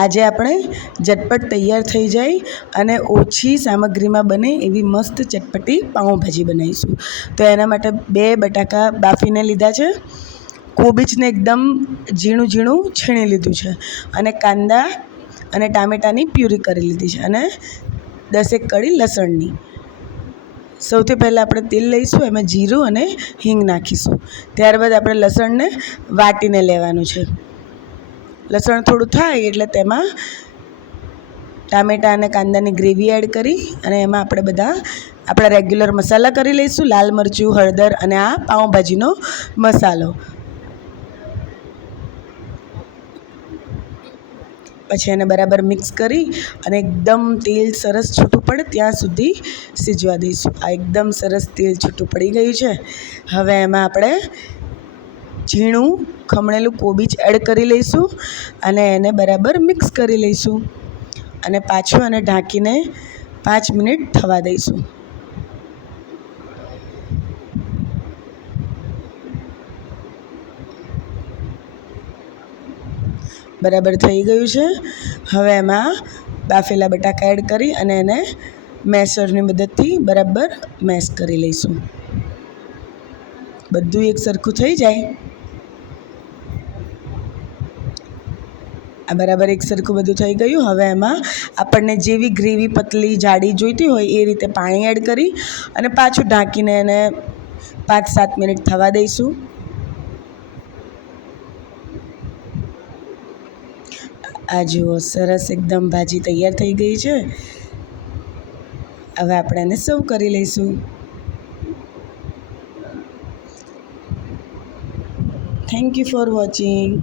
આજે આપણે ઝટપટ તૈયાર થઈ જાય અને ઓછી સામગ્રીમાં બને એવી મસ્ત ચટપટી પાઉંભાજી બનાવીશું. તો એના માટે 2 બટાકા બાફીને લીધા છે, કોબીજને એકદમ ઝીણું ઝીણું છીણી લીધું છે અને કાંદા અને ટામેટાની પ્યુરી કરી લીધી છે અને 10 એક કળી લસણની. સૌથી પહેલાં આપણે તેલ લઈશું, એમાં જીરું અને હિંગ નાખીશું. ત્યારબાદ આપણે લસણને વાટીને લેવાનું છે. લસણ થોડું થાય એટલે તેમાં ટામેટાં અને કાંદાની ગ્રેવી એડ કરી અને એમાં આપણે બધા આપણા રેગ્યુલર મસાલા કરી લઈશું, લાલ મરચું, હળદર અને આ પાઉંભાજીનો મસાલો. પછી એને બરાબર મિક્સ કરી અને એકદમ તેલ સરસ છૂટું પડે ત્યાં સુધી સીજવા દઈશું. આ એકદમ સરસ તેલ છૂટું પડી ગયું છે. હવે એમાં આપણે ઝીણું ખમણેલું કોબીજ એડ કરી લઈશું અને એને બરાબર મિક્સ કરી લઈશું અને પાછું એને ઢાંકીને 5 મિનિટ થવા દઈશું. બરાબર થઈ ગયું છે. હવે એમાં બાફેલા બટાકા એડ કરી અને એને મેશરની મદદથી બરાબર મેશ કરી લઈશું. બધું એક સરખું થઈ જાય. આ બરાબર એક સરખું બધું થઈ ગયું. હવે એમાં આપણને જેવી ગ્રેવી પતલી જાડી જોઈતી હોય એ રીતે પાણી એડ કરી અને પાછું ઢાંકીને એને 5-7 મિનિટ થવા દઈશું. આ જુઓ, સરસ એકદમ ભાજી તૈયાર થઈ ગઈ છે. હવે આપણે એને સર્વ કરી લઈશું. Thank you for watching.